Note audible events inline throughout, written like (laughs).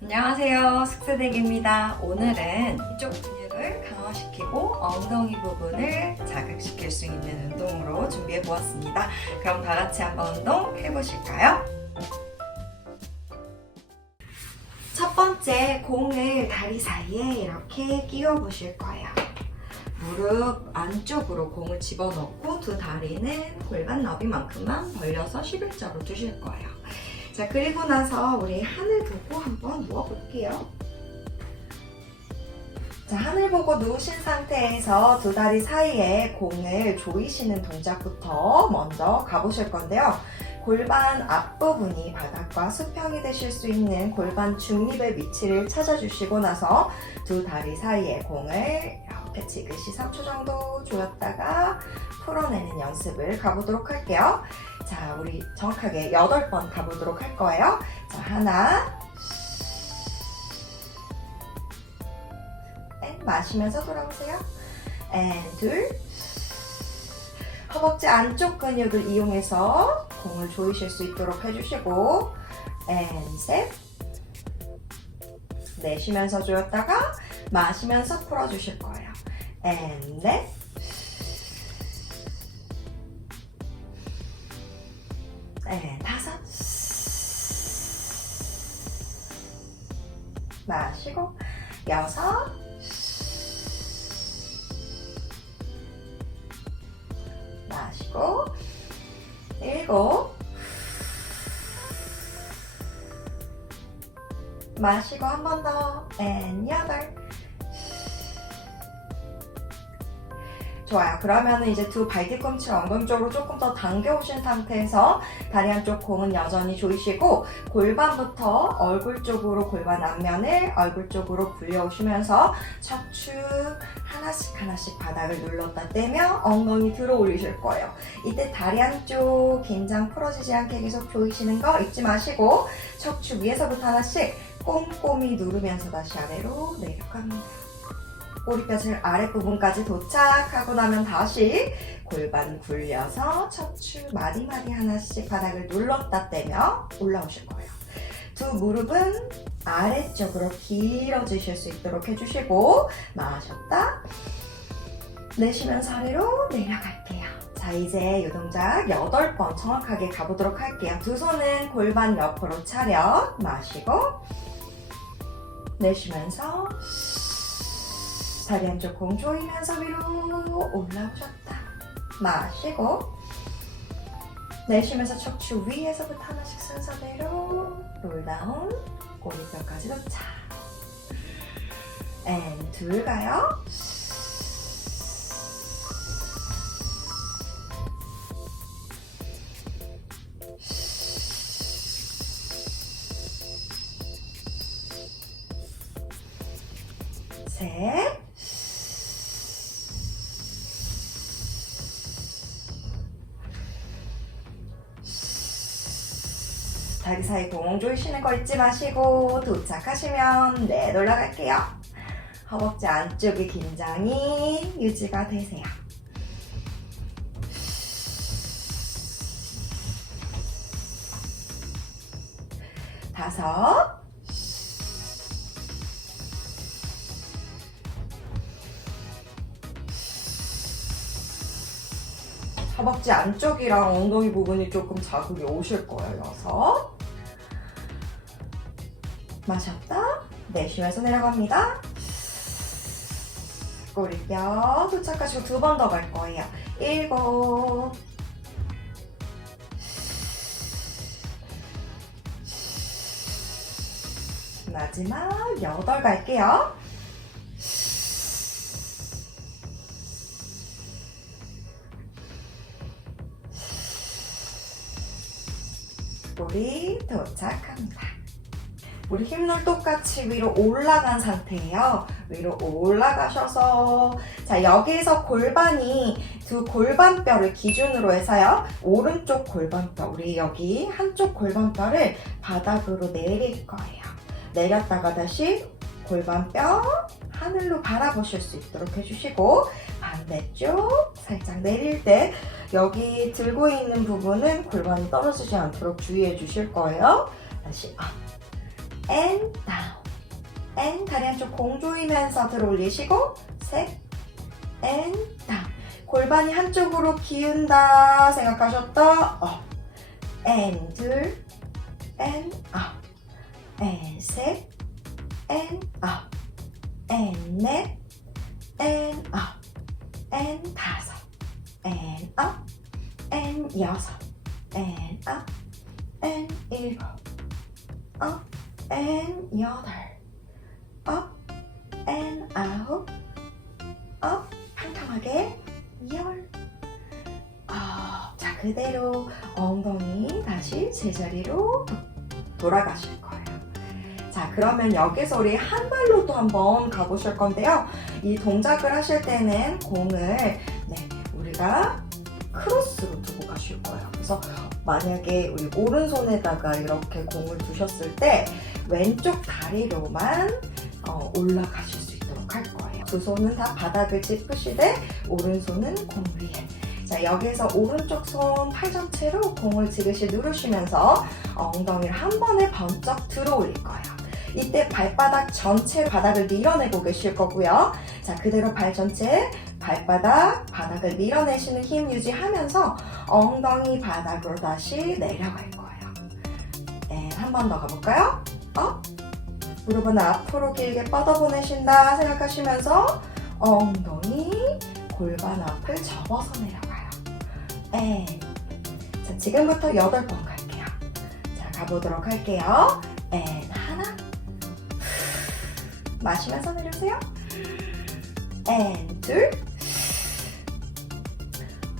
안녕하세요. 숙세대기입니다. 오늘은 이쪽 근육을 강화시키고 엉덩이 부분을 자극시킬 수 있는 운동으로 준비해 보았습니다. 그럼 다 같이 한번 운동 해보실까요? 첫 번째 공을 다리 사이에 이렇게 끼워 보실 거예요. 무릎 안쪽으로 공을 집어넣고 두 다리는 골반 너비만큼만 벌려서 11자로 두실 거예요. 자, 그리고 나서 우리 하늘 보고 한번 누워볼게요. 자, 하늘 보고 누우신 상태에서 두 다리 사이에 공을 조이시는 동작부터 먼저 가보실 건데요. 골반 앞부분이 바닥과 수평이 되실 수 있는 골반 중립의 위치를 찾아주시고 나서 두 다리 사이에 공을 이렇게 지그시 3초 정도 조였다가 풀어내는 연습을 가보도록 할게요. 자, 우리 정확하게 8번 가보도록 할 거예요. 자, 하나. 앤 마시면서 돌아오세요. 앤 둘. 허벅지 안쪽 근육을 이용해서 공을 조이실 수 있도록 해주시고 앤 셋. 내쉬면서 조였다가 마시면서 풀어주실 거예요. 앤 넷. 여섯. 마시고, 일곱. 마시고 한 번 더. 앤 여덟. 좋아요. 그러면 이제 두 발 뒤꿈치 엉덩이 쪽으로 조금 더 당겨오신 상태에서 다리 한쪽 공은 여전히 조이시고 골반부터 얼굴 쪽으로 골반 앞면을 얼굴 쪽으로 굴려오시면서 척추 하나씩 하나씩 바닥을 눌렀다 떼며 엉덩이 들어 올리실 거예요. 이때 다리 한쪽 긴장 풀어지지 않게 계속 조이시는 거 잊지 마시고 척추 위에서부터 하나씩 꼼꼼히 누르면서 다시 아래로 내려갑니다. 꼬리 뼈질 아랫부분까지 도착하고 나면 다시 골반 굴려서 척추 마디마디 하나씩 바닥을 눌렀다 떼며 올라오실 거예요. 두 무릎은 아래쪽으로 길어지실 수 있도록 해주시고 마셨다 내쉬면서 아래로 내려갈게요. 자 이제 이 동작 8번 정확하게 가보도록 할게요. 두 손은 골반 옆으로 차렷 마시고 내쉬면서 다리 한쪽 공 조이면서 위로 올라오셨다. 마시고 내쉬면서 척추 위에서부터 하나씩 순서대로 롤다운 꼬리뼈까지 도착. 앤둘 가요. 셋. 다리 사이 공 조이시는 거 잊지 마시고 도착하시면 네 올라갈게요. 허벅지 안쪽의 긴장이 유지가 되세요. 다섯. 허벅지 안쪽이랑 엉덩이 부분이 조금 자극이 오실 거예요. 여섯. 마셨다. 내쉬면서 내려갑니다. 꼬리뼈 도착하시고 두 번 더 갈 거예요. 일곱. 마지막 여덟 갈게요. 우리 도착합니다. 우리 힘을 똑같이 위로 올라간 상태예요. 위로 올라가셔서 자 여기에서 골반이 두 골반뼈를 기준으로 해서요. 오른쪽 골반뼈 우리 여기 한쪽 골반뼈를 바닥으로 내릴 거예요. 내렸다가 다시 골반뼈 하늘로 바라보실 수 있도록 해주시고 반대쪽 살짝 내릴 때 여기 들고 있는 부분은 골반이 떨어지지 않도록 주의해 주실 거예요. 다시 업, and down. and 다리 한쪽 공 조이면서 들어 올리시고 셋 and down. 골반이 한쪽으로 기운다 생각하셨다. up. and 둘 and up. and 셋 and up. and 넷 and up. and 다섯 and up. and 여섯 and up. and 일곱 up. And 여덟 up. and 아홉 up. 평평하게 열. 아, 자 그대로 엉덩이 다시 제자리로 돌아가실 거예요. 자 그러면 여기서 우리 한 발로 또 한번 가보실 건데요. 이 동작을 하실 때는 공을 네 우리가 크로스로 두고 가실 거예요. 그래서 만약에 우리 오른손에다가 이렇게 공을 두셨을 때 왼쪽 다리로만 어, 올라가실 수 있도록 할 거예요. 두 손은 다 바닥을 짚으시되 오른손은 공 위에. 자, 여기서 오른쪽 손 팔 전체로 공을 지그시 누르시면서 엉덩이를 한 번에 번쩍 들어 올릴 거예요. 이때 발바닥 전체로 바닥을 밀어내고 계실 거고요. 자, 그대로 발 전체, 발바닥, 바닥을 밀어내시는 힘 유지하면서 엉덩이 바닥으로 다시 내려갈 거예요. 네, 한 번 더 가볼까요? 업. 무릎은 앞으로 길게 뻗어보내신다 생각하시면서 엉덩이, 골반 앞을 접어서 내려가요. 에. 자, 지금부터 여덟 번 갈게요. 자, 가보도록 할게요. 엔 하나. 마시면서 내려오세요. 엔 둘.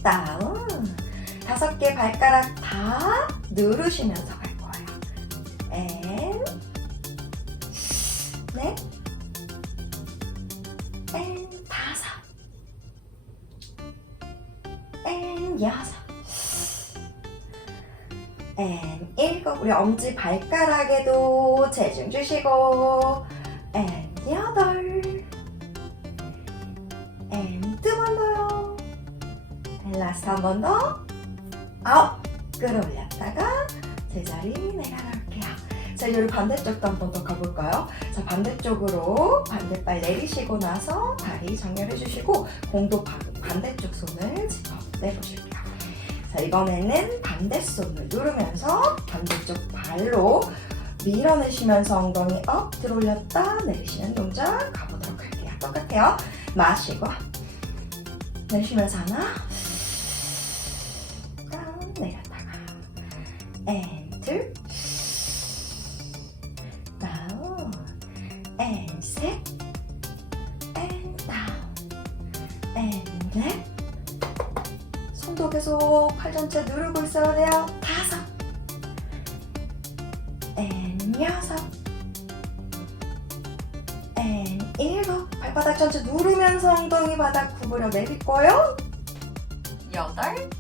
다운. 다섯 개 발가락 다 누르시면서 갈 거예요. 엔. 우리 엄지 발가락에도 체중 주시고. 엔 여덟. 엔두번 더요. 엔 라스트 한 번 더. 아홉. 끌어올렸다가 제자리 내려갈게요. 자, 우리 반대쪽도 한 번 더 가볼까요? 자, 반대쪽으로 반대발 내리시고 나서 다리 정렬해 주시고 공도 바- 반대쪽 손을 짚어 내보실게요. 자, 이번에는 반대손을 누르면서 반대쪽 발로 밀어내시면서 엉덩이 업 들어올렸다 내리시는 동작 가보도록 할게요. 똑같아요. 마시고 내쉬면서 하나 다운 내렸다가 앤둘 다운 앤셋 앤 다운 앤넷 손도 계속 팔 전체 누르고 있어야 돼요. 다섯 앤 여섯 앤 일곱 발바닥 전체 누르면서 엉덩이 바닥 구부려 거예요. 여덟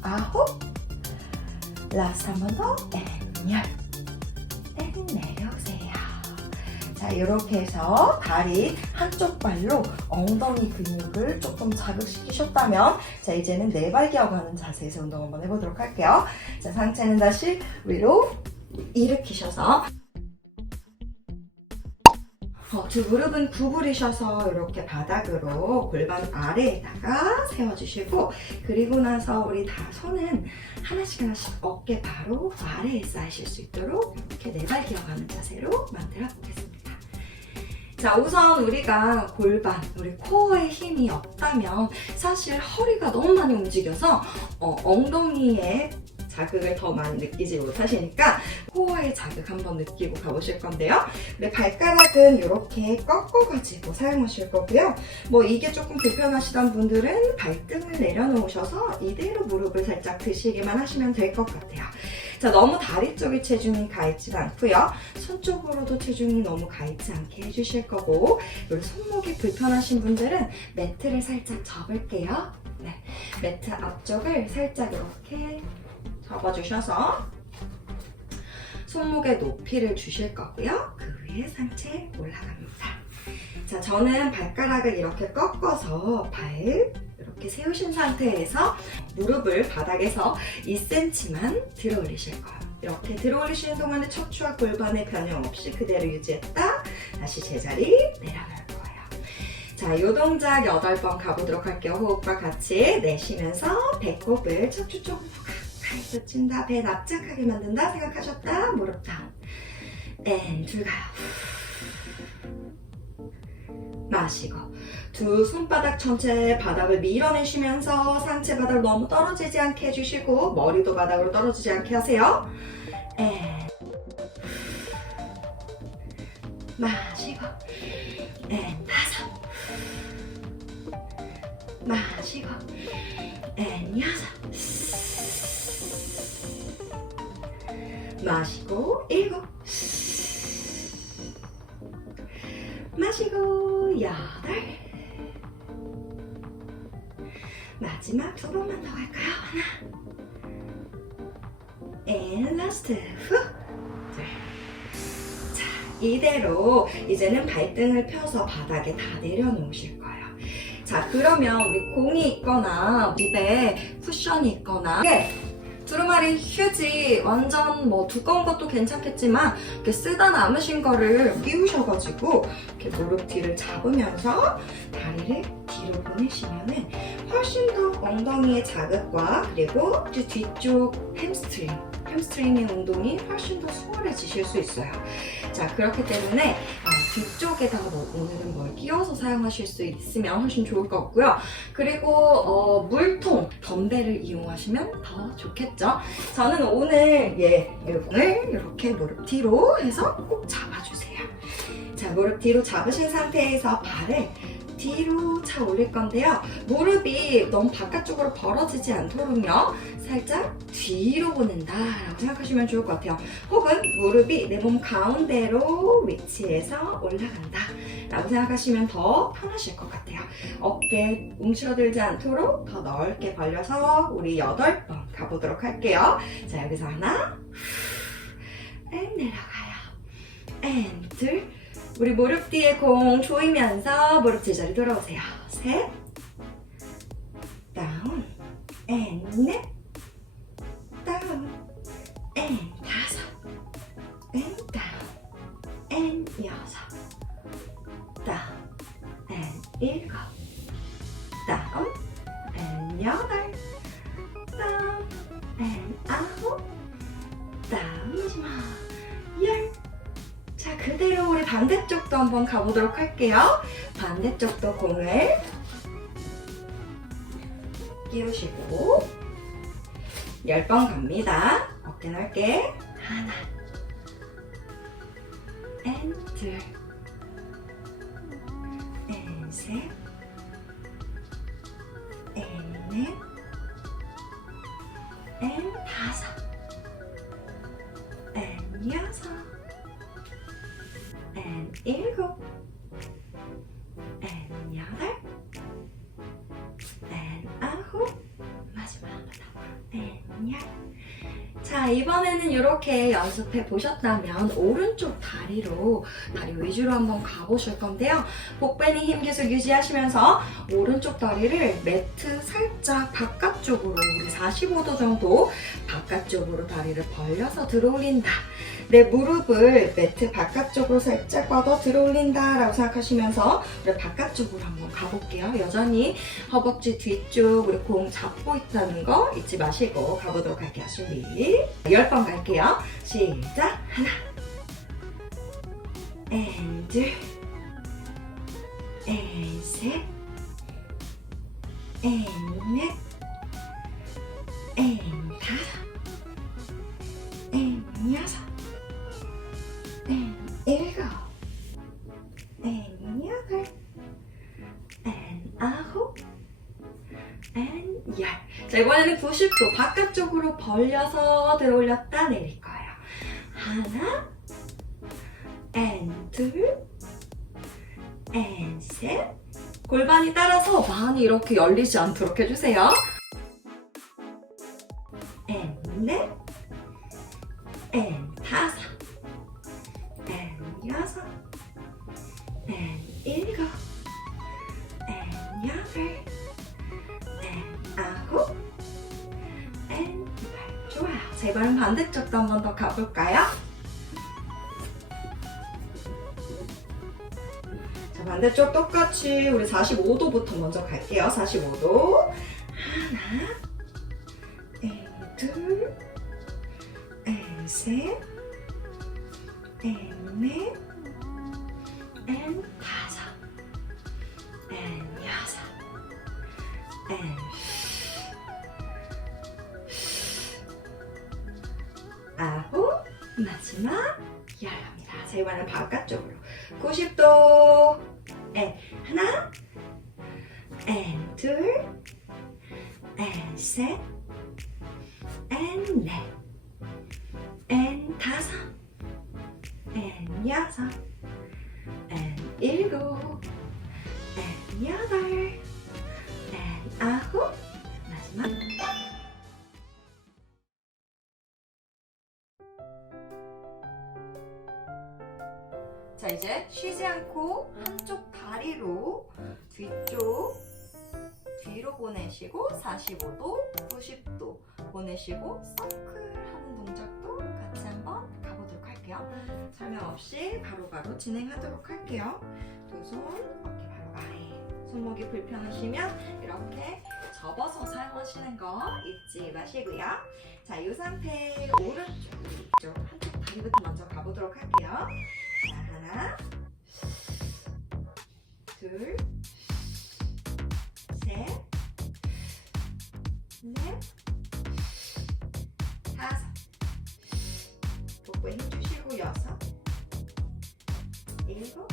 아홉 라스트 한 번 더 앤 열. 앤 내려오세요. 자, 이렇게 해서 다리 한쪽 발로 엉덩이 근육을 조금 자극시키셨다면, 자, 이제는 네발 기어가는 자세에서 운동 한번 해보도록 할게요. 자, 상체는 다시 위로 일으키셔서, 어, 두 무릎은 구부리셔서 이렇게 바닥으로 골반 아래에다가 세워주시고, 그리고 나서 우리 다 손은 하나씩 하나씩 어깨 바로 아래에 쌓이실 수 있도록 이렇게 네발 기어가는 자세로 만들어 보겠습니다. 자, 우선 우리가 골반, 우리 코어에 힘이 없다면 사실 허리가 너무 많이 움직여서 어, 엉덩이에 자극을 더 많이 느끼지 못하시니까 코어에 자극 한번 느끼고 가보실 건데요. 네, 발가락은 이렇게 꺾어가지고 사용하실 거고요. 뭐 이게 조금 불편하시던 분들은 발등을 내려놓으셔서 이대로 무릎을 살짝 드시기만 하시면 될 것 같아요. 자, 너무 다리 쪽에 체중이 가 있지 않고요. 손 쪽으로도 체중이 너무 가 있지 않게 해주실 거고, 손목이 불편하신 분들은 매트를 살짝 접을게요. 네, 매트 앞쪽을 살짝 이렇게 접어주셔서 손목에 높이를 주실 거고요. 그 위에 상체 올라갑니다. 자, 저는 발가락을 이렇게 꺾어서 발 이렇게 세우신 상태에서 무릎을 바닥에서 2cm만 들어 올리실 거예요. 이렇게 들어 올리시는 동안에 척추와 골반의 변형 없이 그대로 유지했다. 다시 제자리 내려놓을 거예요. 자, 이 동작 8번 가보도록 할게요. 호흡과 같이 내쉬면서 배꼽을 척추 쪽으로 붙인다. 배 납작하게 만든다. 생각하셨다. 무릎 다운. 앤, 둘 가요. 마시고 두 손바닥 전체 바닥을 밀어내시면서 상체 바닥 너무 떨어지지 않게 해주시고 머리도 바닥으로 떨어지지 않게 하세요. 앤 마시고 앤 다섯 마시고 앤 여섯 마시고 일곱. 마시고 여덟. 마지막 두 번만 더 갈까요? 하나. And last. 후. 둘. 자 이대로 이제는 발등을 펴서 바닥에 다 내려놓으실 거예요. 자 그러면 우리 공이 있거나 집에 쿠션이 있거나 이게 두루마리 휴지 완전 뭐 두꺼운 것도 괜찮겠지만 이렇게 쓰다 남으신 거를 끼우셔가지고 이렇게 무릎 뒤를 잡으면서 다리를 뒤로 보내시면은 훨씬 더 엉덩이의 자극과 그리고 뒤쪽 햄스트링, 햄스트링의 운동이 훨씬 더 수월해지실 수 있어요. 자 그렇기 때문에 어, 뒤쪽에다가 뭐 오늘은 뭘 끼워서 사용하실 수 있으면 훨씬 좋을 것 같고요. 그리고 어, 물통, 덤벨을 이용하시면 더 좋겠죠. 저는 오늘 예, 이걸 이렇게 무릎 뒤로 해서 꼭 잡아주세요. 자, 무릎 뒤로 잡으신 상태에서 발을 뒤로 차 올릴 건데요. 무릎이 너무 바깥쪽으로 벌어지지 않도록요. 살짝 뒤로 보낸다 라고 생각하시면 좋을 것 같아요. 혹은 무릎이 내 몸 가운데로 위치해서 올라간다 라고 생각하시면 더 편하실 것 같아요. 어깨 움츠러들지 않도록 더 넓게 벌려서 우리 8번 가보도록 할게요. 자, 여기서 하나, 앤 내려가요. 앤 둘, 우리 무릎 뒤에 공 조이면서 무릎 제자리 돌아오세요. 셋, 다운, 앤 넷, 다운, 앤 다섯, 앤 다운, 앤 여섯, 다운, 앤 일곱, 다운, 앤 여덟, 다운, 앤 아홉, 다운. 마지막 열. 자, 그대로 반대쪽도 한번 가보도록 할게요. 반대쪽도 공을 끼우시고 10번 갑니다. 어깨 넓게 하나 앤 둘, (laughs) 자, 이번에는 이렇게 연습해 보셨다면 오른쪽 다리로 다리 위주로 한번 가보실 건데요. 복배니 힘 계속 유지하시면서 오른쪽 다리를 매트 살짝 바깥쪽으로 우리 45도 정도 바깥쪽으로 다리를 벌려서 들어올린다. 내 무릎을 매트 바깥쪽으로 살짝 뻗어 들어올린다 라고 생각하시면서 우리 바깥쪽으로 한번 가볼게요. 여전히 허벅지 뒤쪽 우리 공 잡고 있다는 거 잊지 마시고 가보도록 할게요. 준비. 10번 갈게요. 시작. 하나. 앤 둘, 앤 셋, 앤 넷, 앤다 바깥쪽으로 벌려서 들어올렸다 내릴 거예요. 하나, 앤 둘, 앤 셋. 골반이 따라서 많이 이렇게 열리지 않도록 해주세요. 앤 넷, 앤 다섯, 앤 여섯, 이번엔 반대쪽도 한 번 더 가볼까요? 자, 반대쪽 똑같이 우리 45도부터 먼저 갈게요. 45도. 하나, 에, 둘, 에, 셋, 에, 넷, 에, 다섯, 에, 여섯, 에, 아홉, 마지막 열 합니다. 자, 이번엔 바깥쪽으로. 90도. 자 이제 쉬지 않고 한쪽 다리로 뒤쪽 뒤로 보내시고 45도 90도 보내시고 서클 하는 동작도 같이 한번 가보도록 할게요. 설명 없이 바로바로 진행하도록 할게요. 두 손 어깨 바로 아래. 손목이 불편하시면 이렇게 접어서 사용하시는 거 잊지 마시고요. 자이 상태 오른쪽 이쪽 한쪽 다리부터 먼저 가보도록 할게요. 자, 하나, 둘, 셋, 넷, 다섯. 복부에 힘 주시고 여섯, 일곱,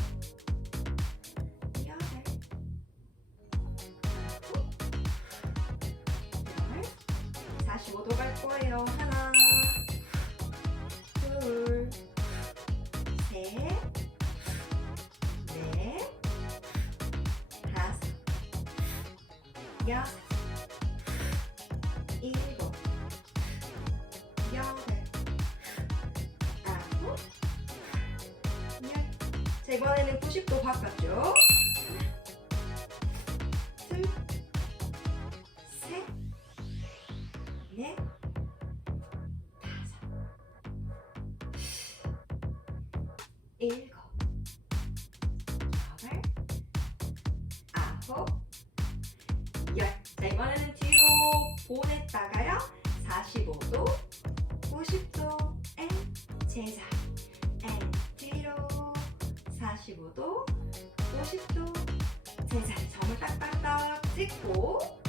이번에는 90도 바깥쪽. 하나, 둘, 셋, 넷, 다섯, 일곱, 여덟, 아홉, 열. 자, 이번에는 뒤로 보냈다가요. 45도, 90도, 앤 제자, 45도, 50도, 제자. 점을 딱딱딱 찍고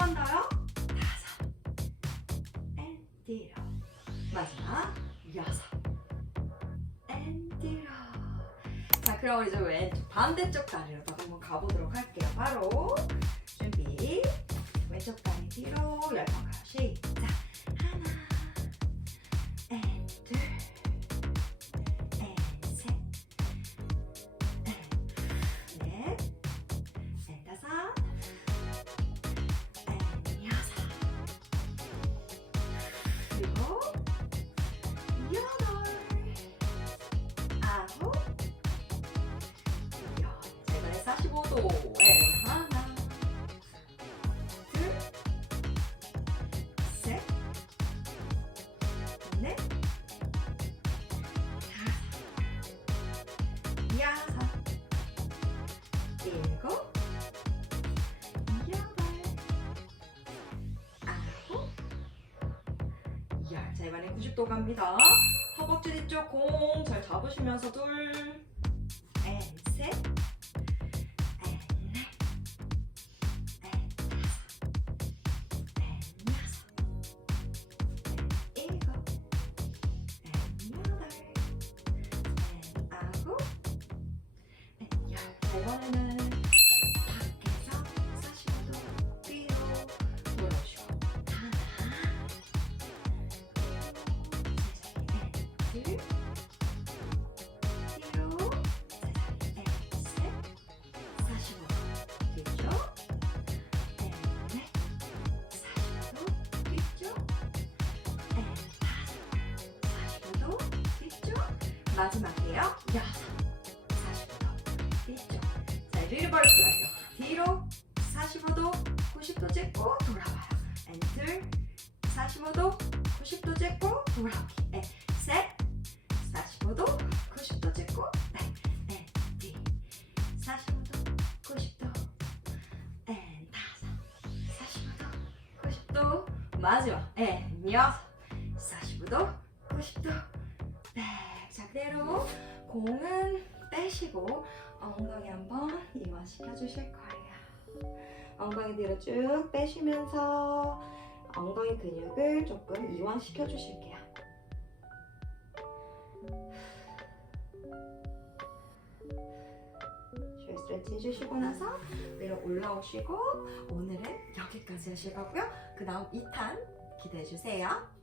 번 더요. 다섯, 앤 뒤로, 마지막 여섯, 앤 뒤로. 자, 그럼 이제 왼쪽 반대쪽 다리로 또 한번 가보도록 할게요. 바로 준비. 왼쪽 다리 뒤로 열번 가요. 시 여섯, 일곱, 여덟, 아홉, 열. 자, 이번에 90도 갑니다. 허벅지 뒤쪽 공 잘 잡으시면서 둘, 마지막이에요. 여섯 45도 뒤쪽 자 리버스 가요. 뒤로 45도 90도 찍고 돌아와요. 앤둘 45도 90도 찍고 돌아오기. 넷셋 45도 90도 찍고 넷넷뒤 45도 90도. 앤 다섯 45도 90도. 마지막. 앤 여섯 45도 90도. 네, 자 그대로 공은 빼시고 엉덩이 한번 이완시켜 주실 거예요. 엉덩이 뒤로 쭉 빼시면서 엉덩이 근육을 조금 이완시켜 주실게요. 줄 스트레치 해주시고 나서 위로 올라오시고 오늘은 여기까지 하실 거고요. 그 다음 2탄 기대해 주세요.